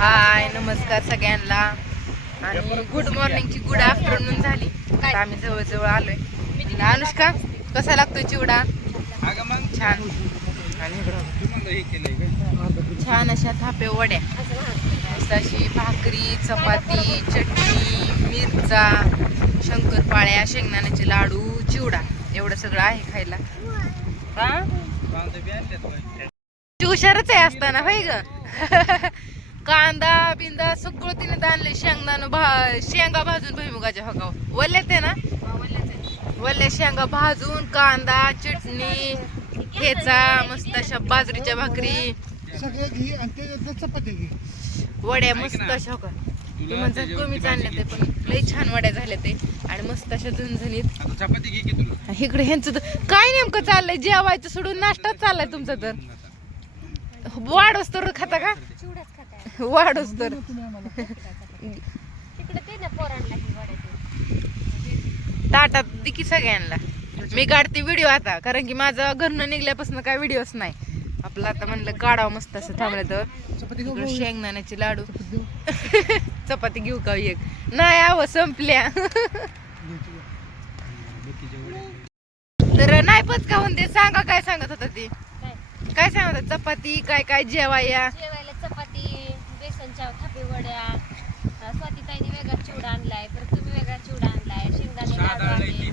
हाय नमस्कार सगळ्यांना. आणि गुड मॉर्निंगची गुड आफ्टरनून झाली. आता आम्ही जवळजवळ आलोय. आणि अनुष्का कसा लागतोय चिवडा? अगं मग छान. आणि छान अशा थापे वड्या. अशी भाकरी चपाती चटणी मिरचा शंकरपाळ्या शेंगदाण्याचे लाडू चिवडा. एवढं सगळं आहे खायला. हा? हुशारच आहे असताना होय ग? कांदा बिंदा सगळं तिने आणले शेंगदाणा भा शेंगा भाजून भुईमुगाच्या हकाव वल्ल्यात आहे ना? वल्ल्या शेंगा भाजून कांदा चटणी ठेचा मस्त अशा बाजरीच्या भाकरी. सगळं घे आणि त्याच्यात चपाती घे. वड्या मस्त. अशा का ते म्हणतात त्याच्यावरती कमीच आणल्या ते पण लई छान वड्या झाल्या ते. आणि मस्त अशा झणझणीत. आता चपाती घे की तुला. इकडे ह्यांचं तर काय नेमकं चाललंय? जेवायचं सोडून नाश्ताच चाललाय तुमचा तर. वाढोस तर खाता का? वाढोस तर. ते ही ताटात दिकी सगळ्यांना. मी काढते व्हिडिओ आता कारण की माझं घरनं निघल्यापासून काय व्हिडिओच नाही. आपलं आता म्हणलं काढावं मस्त असं थांबलं तर. शेंगदाण्याचे लाडू. चपाती घेऊ का एक? नाही आव संपल्या. तर नाही पच का दे सांगा काय सांगत होता ती? काय? सांगत होता? चपाती काय काय जेवाया. अं, स्वातीताईने वेगळा चिवडा आणलाय परत तुम्ही वेगळा चिवडा आणलाय शेंगदाणे लाडू आहे.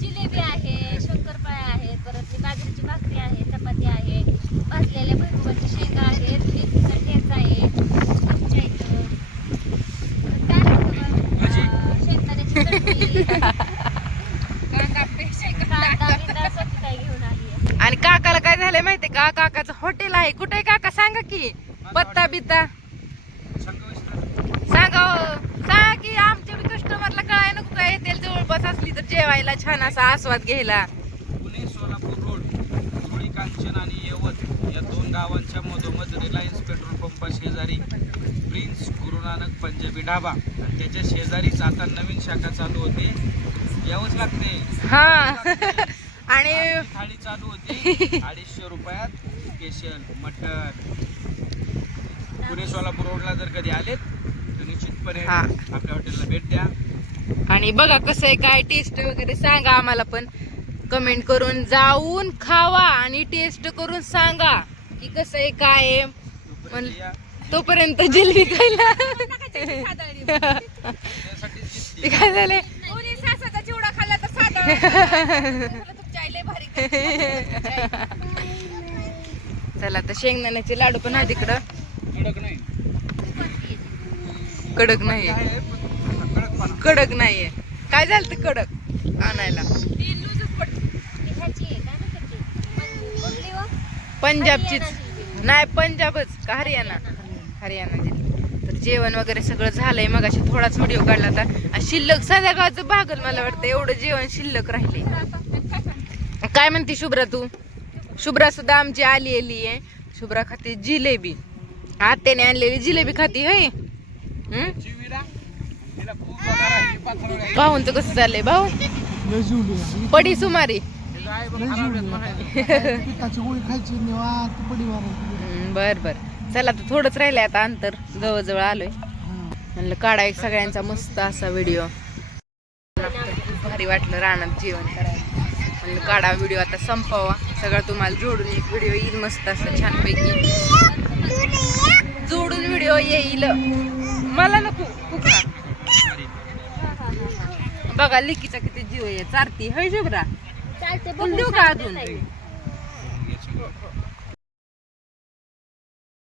जिलेबी आहे शंकरपाळ्या आहेत परत ती बाजरीची भाकरी आहे चपाती आहे भाजलेल्या भुईमुगाच्या शेंगा आहेत मेथीचा ठेचा आहे इथं. शेंगदाण्याची चटणी. कांदा बिंदा घेऊन आली आहे. आणि काकाला काय झालंय माहितीये का? काकाचं हॉटेल आहे. कुठे आहे काका? सांगा की. पत्ता बित्ता. सांगा हो. सांगा की आमच्या कस्टमरला काय नको काय? येतील जवळपास असली तर जेवायला छान असा आस्वाद घ्यायला. पुणे सोलापूर रोड धुळी कांचन आणि यवत या दोन गावांच्या मधोमध रिलायन्स पेट्रोल पंपा शेजारी प्रिन्स गुरुनानक पंजाबी ढाबा. आणि त्याच्या शेजारीच आता नवीन शाखा चालू होते. यावंच लागते. हा. आणि थाळी चालू होती. अडीचशे रुपयात स्पेशल मटन पुणे सोलापूर रोडला जर कधी आलेत तर निश्चितपणे हा. आपल्या हॉटेलला भेट द्या. आणि बघा कसं आहे काय टेस्ट वगैरे सांगा आम्हाला पण. कमेंट करून जाऊन खावा आणि टेस्ट करून सांगा की कसं आहे काय आहे. या. तोपर्यंत जिलबी खायला त्यासाठीच दिसते. ते काय झाले चला तर शेंगदाण्याचे लाडू पण आहे तिकडं कडक नाही. कडक नाही कडक नाहीये काय झालं ते कडक आणायला? पंजाबचीच. नाही पंजाबच. का हरियाणा? हरियाणा जिल्हा तर जेवण वगैरे सगळं झालंय. मग अशी थोडाच व्हिडिओ काढला होता. शिल्लक संध्याकाळचं भागल मला वाटतं. एवढं जेवण शिल्लक राहिले काय म्हणते शुभ्रा तू? शुभ्रा सुद्धा आमची आली आली आहे. शुभ्रा खाते जिलेबी. आत्याने आणलेली जिलेबी खाती होय? पाहून तर कसं चाललंय भाऊ? पडी सुमारी. बर बर. चला तर थोडंच राहिलंय आता अंतर. जवळजवळ आलोय. म्हणलं काढा एक सगळ्यांचा मस्त असा व्हिडिओ. भारी वाटलं रानात जेवण करायला. म्हणलं काढा व्हिडिओ आता संपवा. सगळं तुम्हाला जोडून एक व्हिडिओ येईल मस्त असं छानपैकी. येईल. मला नको कुकरा बघा लिकीचा किती जीव आहे चारती. होय शुभ्रा? देऊ का अजून?